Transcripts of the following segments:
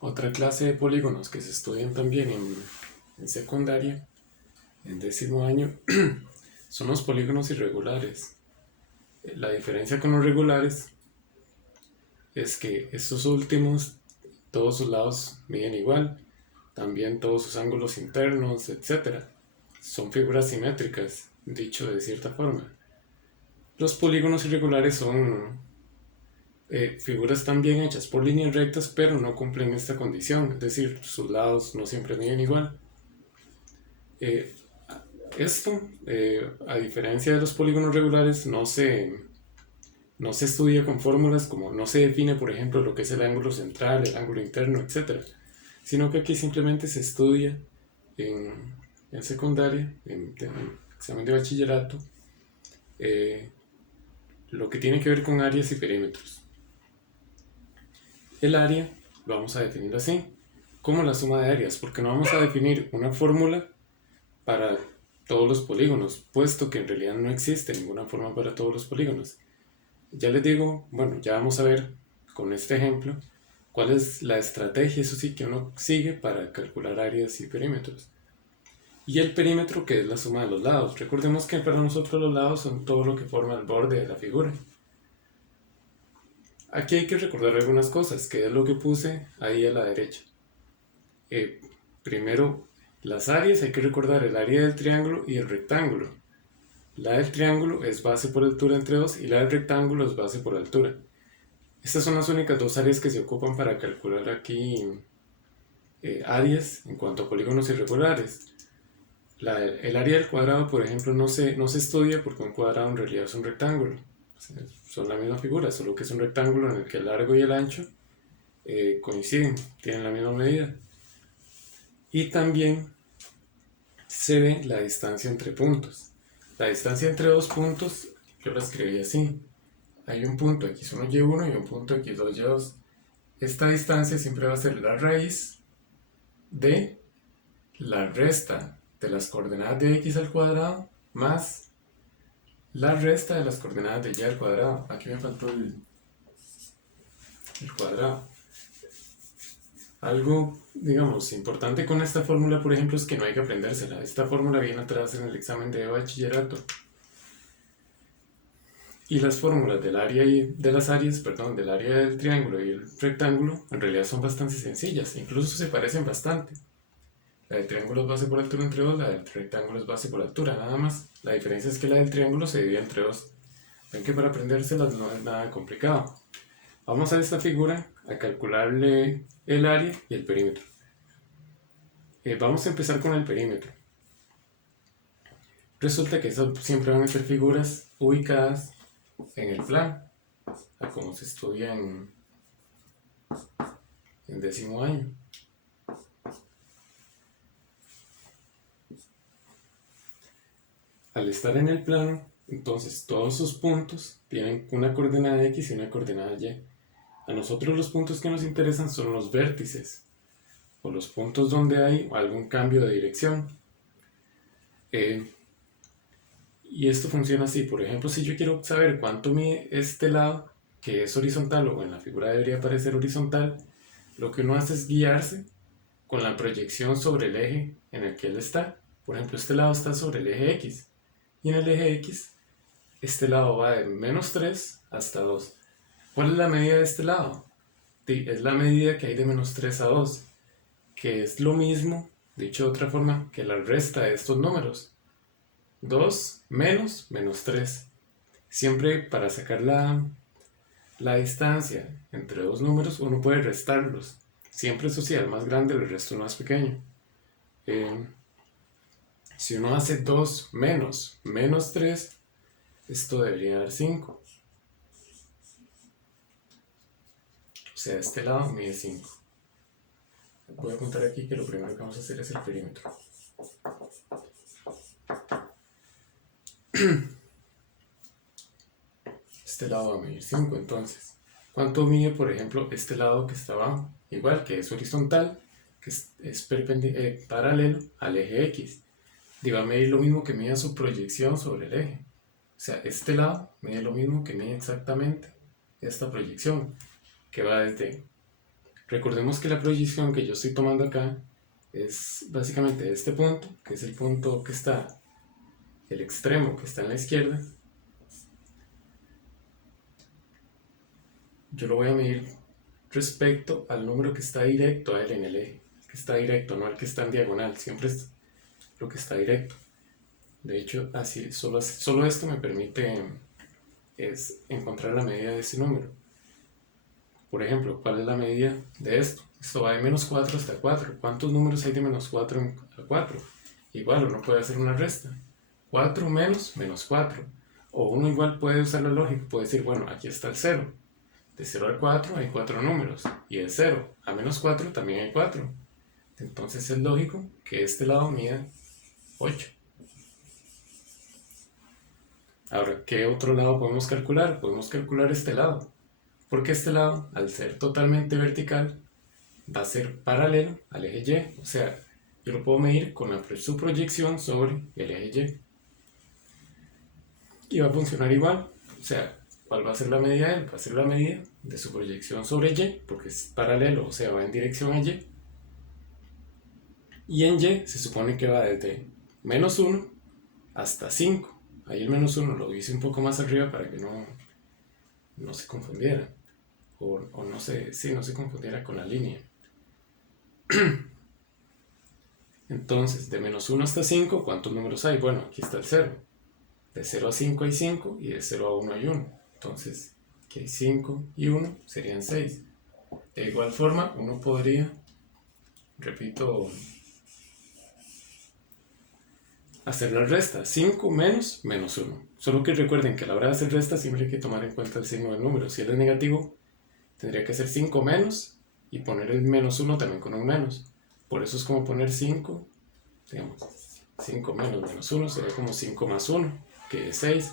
Otra clase de polígonos que se estudian también en secundaria, en 10.º año, son los polígonos irregulares. La diferencia con los regulares es que estos últimos, todos sus lados miden igual, también todos sus ángulos internos, etc. Son figuras simétricas, dicho de cierta forma. Los polígonos irregulares son figuras también hechas por líneas rectas, pero no cumplen esta condición, es decir, sus lados no siempre miden igual. Eh, Esto, a diferencia de los polígonos regulares, no se estudia con fórmulas, como no se define, por ejemplo, lo que es el ángulo central, el ángulo interno, etc. Sino que aquí simplemente se estudia en secundaria, en examen de bachillerato, lo que tiene que ver con áreas y perímetros. El área lo vamos a definir así, como la suma de áreas, porque no vamos a definir una fórmula para todos los polígonos, puesto que en realidad no existe ninguna forma para todos los polígonos. Ya les digo, bueno, ya vamos a ver con este ejemplo cuál es la estrategia, eso sí, que uno sigue para calcular áreas y perímetros. Y el perímetro, que es la suma de los lados. Recordemos que para nosotros los lados son todo lo que forma el borde de la figura. Aquí hay que recordar algunas cosas, que es lo que puse ahí a la derecha. Primero, las áreas, hay que recordar el área del triángulo y el rectángulo. La del triángulo es base por altura entre 2 y la del rectángulo es base por altura. Estas son las únicas dos áreas que se ocupan para calcular aquí áreas en cuanto a polígonos irregulares. El área del cuadrado, por ejemplo, no se estudia porque un cuadrado en realidad es un rectángulo. O sea, son la misma figura, solo que es un rectángulo en el que el largo y el ancho coinciden, tienen la misma medida. Y también se ve la distancia entre puntos. La distancia entre dos puntos, yo la escribí así. Hay un punto x1y1 y un punto x2y2. Esta distancia siempre va a ser la raíz de la resta de las coordenadas de x al cuadrado más la resta de las coordenadas de y al cuadrado. Aquí me faltó el cuadrado. Algo, digamos, importante con esta fórmula, por ejemplo, es que no hay que aprendérsela. Esta fórmula viene atrás en el examen de bachillerato. Y las fórmulas del área del área del triángulo y el rectángulo, en realidad son bastante sencillas. Incluso se parecen bastante. La del triángulo es base por altura entre 2, la del rectángulo es base por altura, nada más. La diferencia es que la del triángulo se divide entre 2. Ven que para aprendérselas no es nada complicado. Vamos a esta figura a calcularle el área y el perímetro. Vamos a empezar con el perímetro. Resulta que esas siempre van a ser figuras ubicadas en el plano, a como se estudia en 10.º año. Al estar en el plano, entonces todos sus puntos tienen una coordenada x y una coordenada y. A nosotros los puntos que nos interesan son los vértices, o los puntos donde hay algún cambio de dirección. Y esto funciona así. Por ejemplo, si yo quiero saber cuánto mide este lado, que es horizontal, o en la figura debería aparecer horizontal, lo que uno hace es guiarse con la proyección sobre el eje en el que él está. Por ejemplo, este lado está sobre el eje x, y en el eje x, este lado va de -3 hasta 2. ¿Cuál es la medida de este lado? Es la medida que hay de -3 a 2, que es lo mismo, dicho de otra forma, que la resta de estos números. 2 menos -3. Siempre para sacar la distancia entre dos números uno puede restarlos. Siempre, eso sí, al más grande le resto al más pequeño. Si uno hace 2 menos -3, esto debería dar 5. O sea, este lado mide 5. Voy a contar aquí que lo primero que vamos a hacer es el perímetro. Este lado va a medir 5, entonces. ¿Cuánto mide, por ejemplo, este lado que está abajo? Igual, que es horizontal, que es paralelo al eje X. Y va a medir lo mismo que mide su proyección sobre el eje. O sea, este lado mide lo mismo que mide exactamente esta proyección, que va desde Recordemos que la proyección que yo estoy tomando acá es básicamente este punto, que es el punto que está, el extremo que está en la izquierda. Yo lo voy a medir respecto al número que está directo a él en el eje, que está directo, no el que está en diagonal, siempre es lo que está directo. De hecho, así, solo esto me permite encontrar la medida de ese número. Por ejemplo, ¿cuál es la medida de esto? Esto va de menos 4 hasta 4. ¿Cuántos números hay de menos 4 a 4? Igual uno puede hacer una resta. 4 menos menos 4. O uno igual puede usar la lógica, puede decir, bueno, aquí está el 0. De 0 al 4 hay 4 números. Y de 0 a menos 4 también hay 4. Entonces es lógico que este lado mida 8. Ahora, ¿qué otro lado podemos calcular? Podemos calcular este lado. Porque este lado, al ser totalmente vertical, va a ser paralelo al eje Y. O sea, yo lo puedo medir con su proyección sobre el eje Y. Y va a funcionar igual. O sea, ¿cuál va a ser la medida de él? Va a ser la medida de su proyección sobre Y, porque es paralelo, o sea, va en dirección a Y. Y en Y se supone que va desde menos 1 hasta 5. Ahí el menos 1 lo hice un poco más arriba para que no se confundiera. O no se confundiera con la línea. Entonces, de menos 1 hasta 5, ¿cuántos números hay? Bueno, aquí está el 0. De 0 a 5 hay 5 y de 0 a 1 hay 1. Entonces, aquí hay 5 y 1 serían 6. De igual forma, uno podría, repito, hacer la resta. 5 menos menos 1. Solo que recuerden que a la hora de hacer resta siempre hay que tomar en cuenta el signo del número. Si él es negativo, tendría que hacer 5 menos y poner el menos 1 también con un menos. Por eso es como poner 5, digamos, 5 menos menos 1 sería como 5 más 1, que es 6.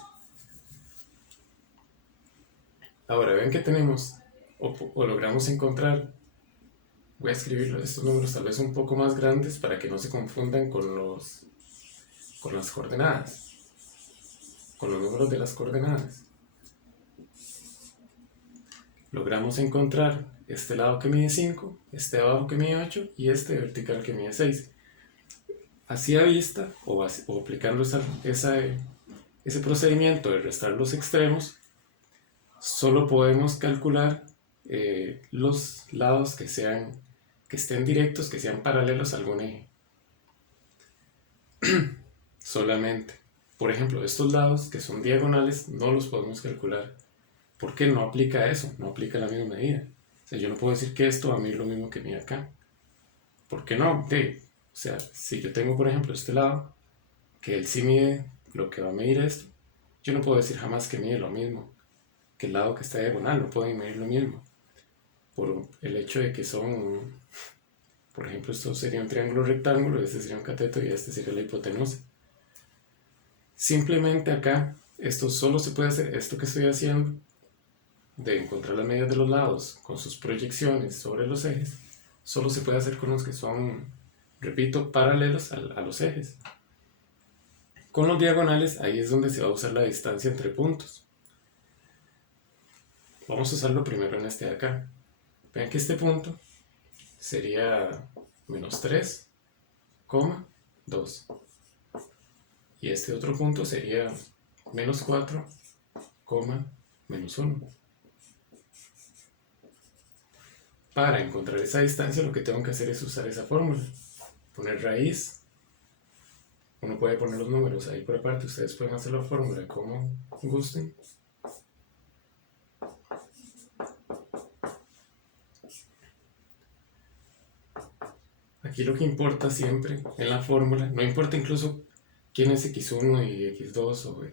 Ahora ven que tenemos, o logramos encontrar, voy a escribir estos números tal vez un poco más grandes para que no se confundan con las coordenadas, con los números de las coordenadas. Logramos encontrar este lado que mide 5, este abajo que mide 8 y este vertical que mide 6. Así a vista, o aplicando ese procedimiento de restar los extremos, solo podemos calcular los lados que estén directos, que sean paralelos a algún eje. Solamente. Por ejemplo, estos lados que son diagonales no los podemos calcular. ¿Por qué? No aplica eso, no aplica la misma medida. O sea, yo no puedo decir que esto va a medir lo mismo que mide acá. ¿Por qué no? O sea, si yo tengo, por ejemplo, este lado, que él sí mide lo que va a medir esto, yo no puedo decir jamás que mide lo mismo que el lado que está diagonal, no pueden medir lo mismo. Por el hecho de que son, por ejemplo, esto sería un triángulo rectángulo, este sería un cateto y este sería la hipotenusa. Simplemente acá, esto solo se puede hacer, esto que estoy haciendo, de encontrar las medidas de los lados con sus proyecciones sobre los ejes, solo se puede hacer con los que son, repito, paralelos a los ejes. Con los diagonales, ahí es donde se va a usar la distancia entre puntos. Vamos a usarlo primero en este de acá. Vean que este punto sería menos 3, 2. Y este otro punto sería menos 4, menos 1. Para encontrar esa distancia lo que tengo que hacer es usar esa fórmula. Poner raíz. Uno puede poner los números ahí por aparte. Ustedes pueden hacer la fórmula como gusten. Aquí lo que importa siempre en la fórmula, no importa incluso quién es x1 y x2 o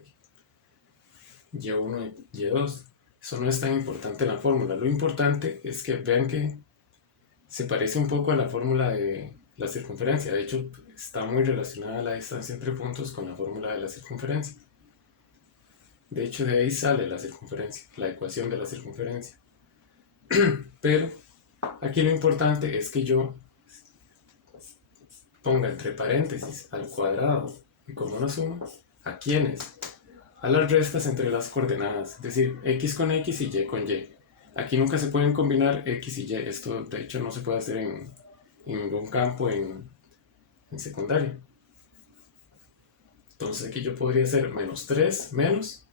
y1 y y2, eso no es tan importante en la fórmula. Lo importante es que vean que se parece un poco a la fórmula de la circunferencia. De hecho, está muy relacionada la distancia entre puntos con la fórmula de la circunferencia. De hecho, de ahí sale la circunferencia, la ecuación de la circunferencia. Pero aquí lo importante es que yo ponga entre paréntesis al cuadrado y como una suma, ¿a quiénes? A las restas entre las coordenadas, es decir, x con x y y con y. Aquí nunca se pueden combinar X y Y. Esto de hecho no se puede hacer en ningún campo en secundaria. Entonces aquí yo podría hacer menos 3 menos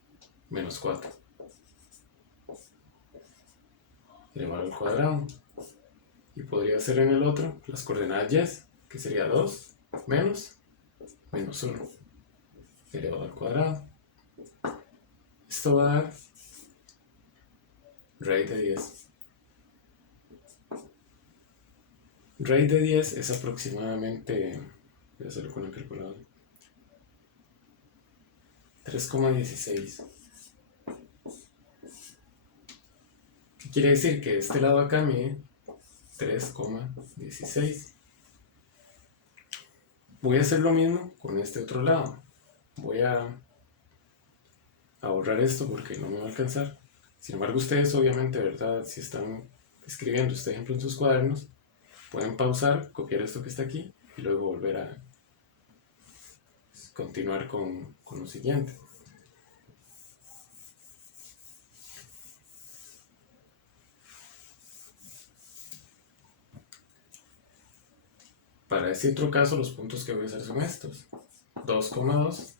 4 elevado al cuadrado. Y podría hacer en el otro las coordenadas y, que sería 2 menos 1 elevado al cuadrado. Esto va a dar raíz de 10. Raíz de 10 es aproximadamente, voy a hacerlo con la calculadora, 3,16. ¿Qué quiere decir? Que este lado acá mide 3,16. Voy a hacer lo mismo con este otro lado. Voy a borrar esto porque no me va a alcanzar. Sin embargo, ustedes obviamente, ¿verdad? Si están escribiendo este ejemplo en sus cuadernos, pueden pausar, copiar esto que está aquí y luego volver a continuar con lo siguiente. Para este otro caso, los puntos que voy a hacer son estos: 2,2,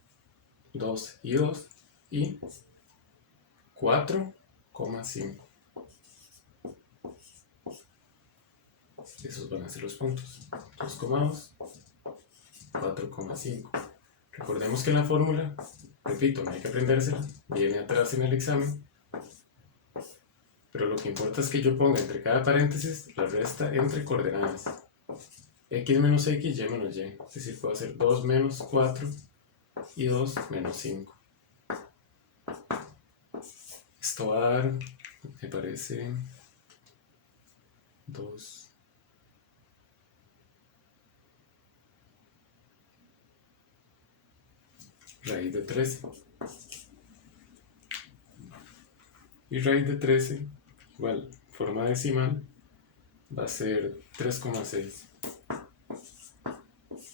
2 y 2 y 4,5. Esos van a ser los puntos: 2,2, 4,5. Recordemos que en la fórmula, repito, no hay que aprendérsela, viene atrás en el examen, pero lo que importa es que yo ponga entre cada paréntesis la resta entre coordenadas. X menos X, Y menos Y. Es decir, puedo hacer 2 menos 4 y 2 menos 5. Esto va a dar, me parece, 2. Raíz de 13. Y raíz de 13, igual, forma decimal, va a ser 3,6.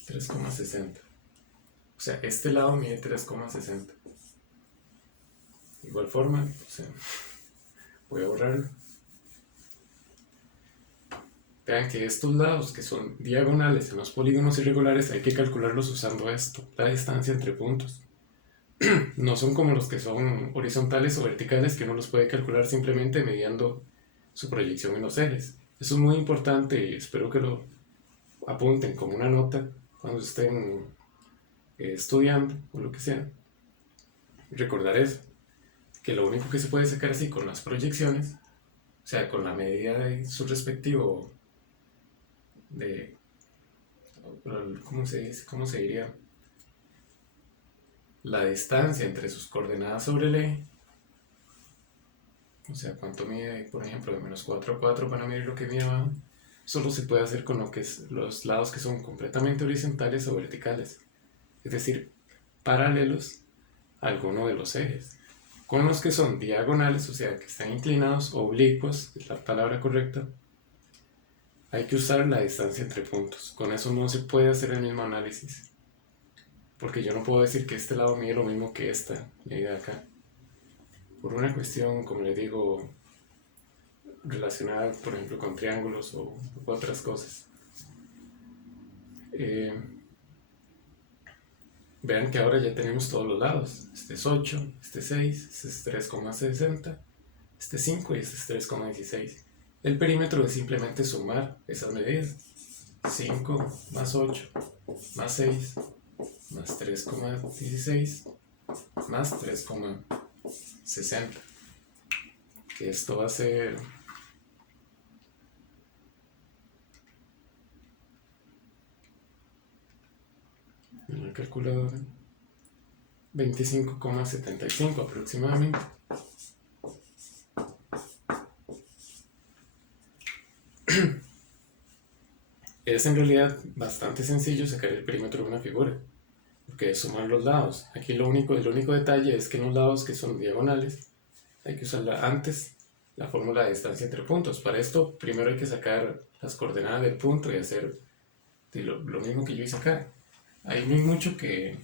3,60. O sea, este lado mide 3,60. Igual forma, o sea, voy a borrarlo. Vean que estos lados que son diagonales en los polígonos irregulares hay que calcularlos usando esto, la distancia entre puntos. No son como los que son horizontales o verticales, que uno los puede calcular simplemente mediando su proyección en los ejes. Eso es muy importante y espero que lo apunten como una nota cuando estén estudiando o lo que sea. Recordar eso, que lo único que se puede sacar así con las proyecciones, o sea, con la medida de su respectivo, ¿cómo se dice? ¿Cómo se diría? La distancia entre sus coordenadas sobre el eje, o sea, cuánto mide, por ejemplo, de menos 4 a 4 para medir lo que mide abajo, solo se puede hacer con lo que es los lados que son completamente horizontales o verticales, es decir, paralelos a alguno de los ejes. Con los que son diagonales, o sea, que están inclinados, oblicuos, es la palabra correcta, hay que usar la distancia entre puntos. Con eso no se puede hacer el mismo análisis, porque yo no puedo decir que este lado mide lo mismo que esta medida de acá, por una cuestión, como les digo, relacionada, por ejemplo, con triángulos o otras cosas. Vean que ahora ya tenemos todos los lados. Este es 8, este es 6, este es 3,60, este es 5 y este es 3,16. El perímetro es simplemente sumar esas medidas. 5 más 8 más 6 más 3,16 más 3,60. Que esto va a ser en la calculadora 25,75 aproximadamente. Es en realidad bastante sencillo sacar el perímetro de una figura, porque es sumar los lados. Aquí el único detalle es que en los lados que son diagonales hay que usar antes la fórmula de distancia entre puntos. Para esto primero hay que sacar las coordenadas del punto y hacer lo mismo que yo hice acá. Ahí no hay mucho que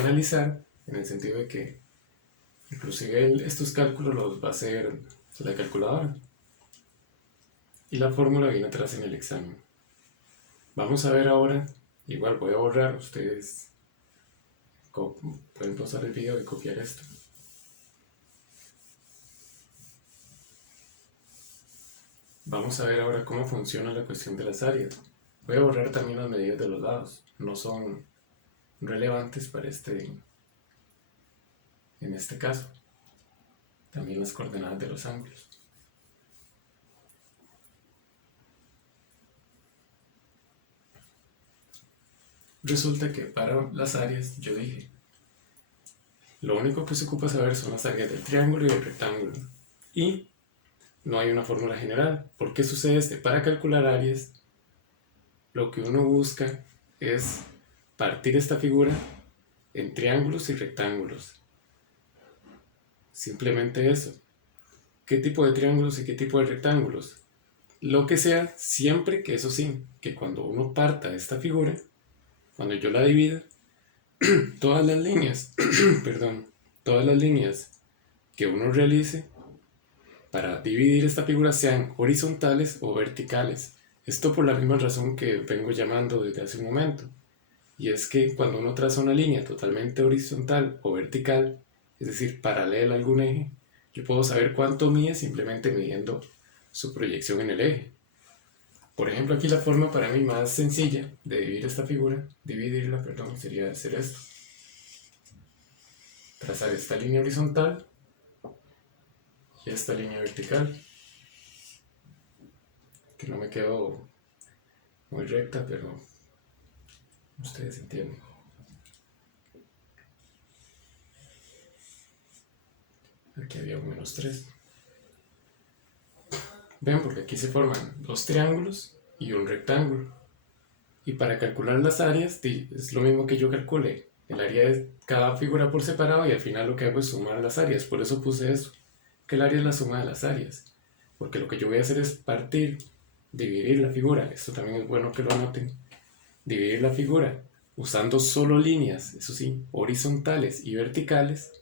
analizar, en el sentido de que inclusive estos cálculos los va a hacer la calculadora. Y la fórmula viene atrás en el examen. Vamos a ver ahora, igual voy a borrar, ustedes pueden pausar el video y copiar esto. Vamos a ver ahora cómo funciona la cuestión de las áreas. Voy a borrar también las medidas de los lados, no son relevantes para en este caso. También las coordenadas de los ángulos. Resulta que para las áreas, yo dije, lo único que se ocupa saber son las áreas del triángulo y del rectángulo. Y no hay una fórmula general. ¿Por qué sucede esto? Para calcular áreas, lo que uno busca es partir esta figura en triángulos y rectángulos. Simplemente eso. ¿Qué tipo de triángulos y qué tipo de rectángulos? Lo que sea, siempre que eso sí, que cuando uno parta esta figura, cuando yo la divida, todas las líneas, perdón, todas las líneas que uno realice para dividir esta figura sean horizontales o verticales. Esto por la misma razón que vengo llamando desde hace un momento. Y es que cuando uno traza una línea totalmente horizontal o vertical, es decir, paralela a algún eje, yo puedo saber cuánto mide simplemente midiendo su proyección en el eje. Por ejemplo, aquí la forma para mí más sencilla de dividirla, sería hacer esto. Trazar esta línea horizontal y esta línea vertical, que no me quedó muy recta, pero ustedes entienden. Aquí había un -3. Ven, porque aquí se forman dos triángulos y un rectángulo. Y para calcular las áreas, es lo mismo que yo calcule el área de cada figura por separado y al final lo que hago es sumar las áreas. Por eso puse eso, que el área es la suma de las áreas. Porque lo que yo voy a hacer es dividir la figura. Esto también es bueno que lo anoten. Dividir la figura usando solo líneas, eso sí, horizontales y verticales,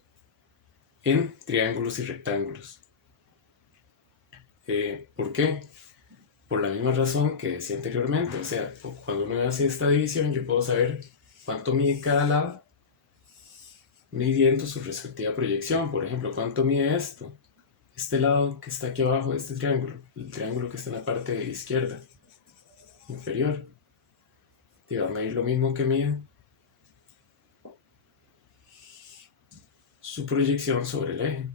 en triángulos y rectángulos. ¿Por qué? Por la misma razón que decía anteriormente, o sea, cuando uno hace esta división yo puedo saber cuánto mide cada lado midiendo su respectiva proyección. Por ejemplo, cuánto mide esto, este lado que está aquí abajo de este triángulo, el triángulo que está en la parte izquierda inferior, y va a medir lo mismo que mide su proyección sobre el eje.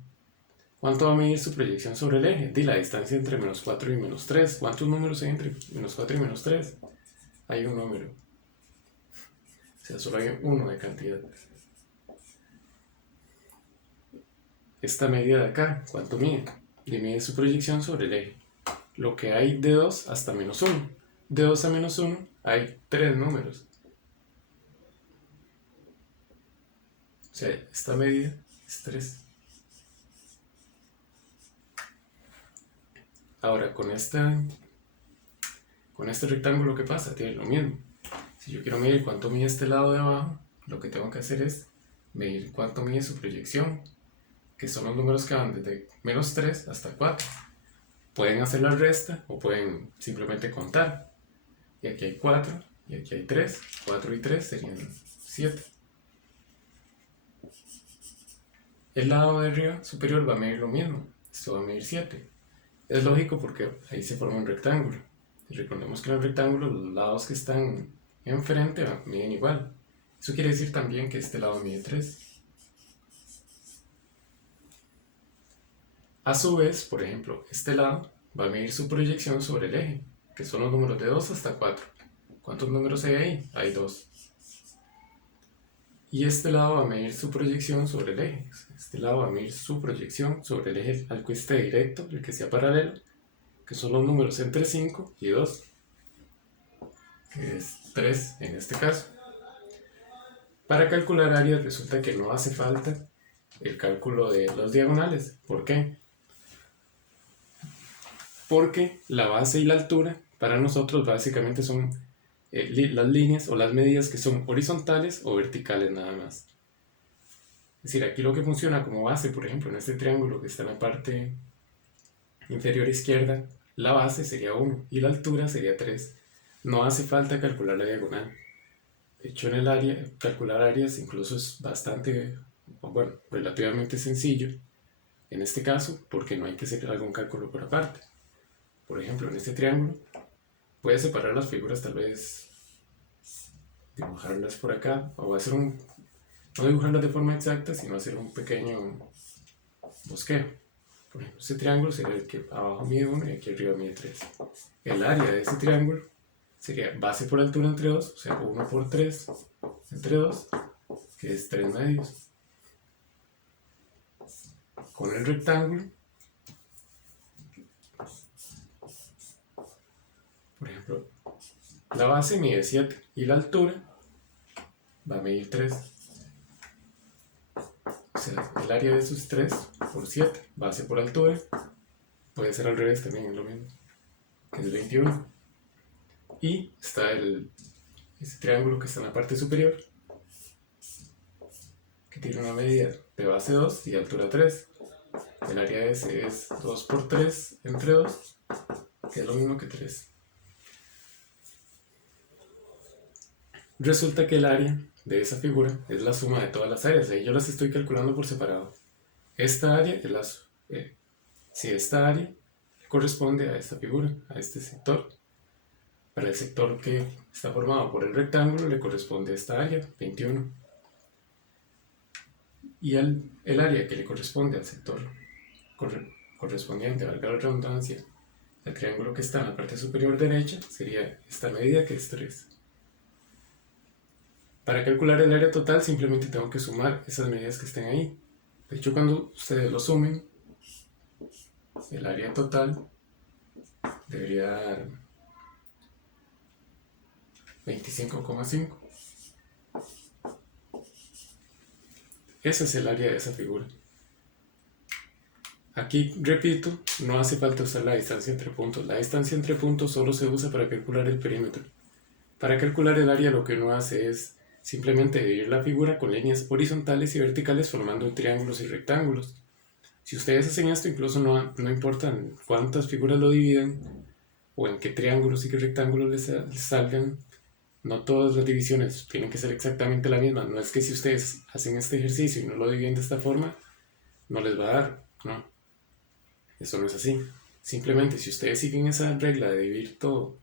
¿Cuánto va a medir su proyección sobre el eje? La distancia entre -4 y -3. ¿Cuántos números hay entre -4 y -3? Hay un número. O sea, solo hay uno de cantidad. Esta medida de acá, ¿cuánto mide? Mide su proyección sobre el eje. Lo que hay de 2 hasta -1. De 2 a -1 hay 3 números. O sea, esta medida es 3. Ahora, con este rectángulo, ¿qué pasa? Tiene lo mismo. Si yo quiero medir cuánto mide este lado de abajo, lo que tengo que hacer es medir cuánto mide su proyección, que son los números que van desde -3 hasta 4. Pueden hacer la resta o pueden simplemente contar. Y aquí hay 4, y aquí hay 3. 4 y 3 serían 7. El lado de arriba superior va a medir lo mismo. Esto va a medir 7. Es lógico porque ahí se forma un rectángulo. Y recordemos que en el rectángulo los lados que están enfrente miden igual. Eso quiere decir también que este lado mide 3. A su vez, por ejemplo, este lado va a medir su proyección sobre el eje, que son los números de 2 hasta 4. ¿Cuántos números hay ahí? Hay 2. Y este lado va a medir su proyección sobre el eje. Este lado va a medir su proyección sobre el eje al que esté directo, el que sea paralelo, que son los números entre 5 y 2, que es 3 en este caso. Para calcular áreas resulta que no hace falta el cálculo de los diagonales. ¿Por qué? Porque la base y la altura para nosotros básicamente son las líneas o las medidas que son horizontales o verticales nada más. Es decir, aquí lo que funciona como base, por ejemplo, en este triángulo que está en la parte inferior izquierda, la base sería 1 y la altura sería 3. No hace falta calcular la diagonal. De hecho, en el área, calcular áreas incluso es bastante, bueno, relativamente sencillo. En este caso, porque no hay que hacer algún cálculo por aparte. Por ejemplo, en este triángulo, puedes separar las figuras, tal vez dibujarlas por acá, o hacer no dibujarlas de forma exacta, sino hacer un pequeño bosquejo. Por ejemplo, este triángulo sería el que abajo mide 1 y aquí arriba mide 3. El área de este triángulo sería base por altura entre 2, o sea, 1 por 3 entre 2, que es 3 medios. Con el rectángulo, por ejemplo, la base mide 7 y la altura va a medir 3. O sea, el área de esos 3 por 7, base por altura, puede ser al revés también, es lo mismo, que es 21. Y está este triángulo que está en la parte superior, que tiene una medida de base 2 y altura 3. El área de ese es 2 por 3 entre 2, que es lo mismo que 3. Resulta que el área de esa figura es la suma de todas las áreas. Ahí yo las estoy calculando por separado. Esta área es si esta área corresponde a esta figura, a este sector. Para el sector que está formado por el rectángulo le corresponde a esta área, 21. Y el área que le corresponde al sector correspondiente, valga la redundancia, al triángulo que está en la parte superior derecha, sería esta medida, que es 3. Para calcular el área total simplemente tengo que sumar esas medidas que estén ahí. De hecho, cuando ustedes lo sumen, el área total debería dar 25,5. Ese es el área de esa figura. Aquí, repito, no hace falta usar la distancia entre puntos. La distancia entre puntos solo se usa para calcular el perímetro. Para calcular el área lo que uno hace es simplemente dividir la figura con líneas horizontales y verticales formando triángulos y rectángulos. Si ustedes hacen esto, incluso no importa cuántas figuras lo dividen o en qué triángulos y qué rectángulos les salgan, no todas las divisiones tienen que ser exactamente la misma. No es que si ustedes hacen este ejercicio y no lo dividen de esta forma, no les va a dar. No, eso no es así. Simplemente si ustedes siguen esa regla de dividir todo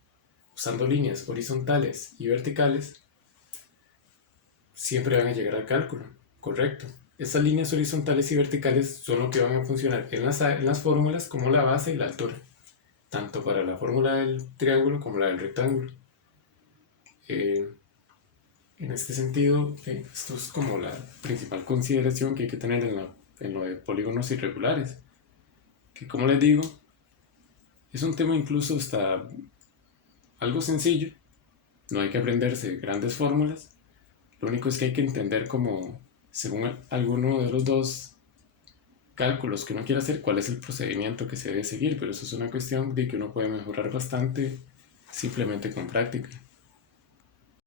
usando líneas horizontales y verticales, siempre van a llegar al cálculo correcto. Estas líneas horizontales y verticales son lo que van a funcionar en las fórmulas como la base y la altura, tanto para la fórmula del triángulo como la del rectángulo. En este sentido, esto es como la principal consideración que hay que tener en lo de polígonos irregulares, que como les digo, es un tema incluso hasta algo sencillo, no hay que aprenderse grandes fórmulas, lo único es que hay que entender como, según alguno de los dos cálculos que uno quiera hacer, cuál es el procedimiento que se debe seguir, pero eso es una cuestión de que uno puede mejorar bastante simplemente con práctica.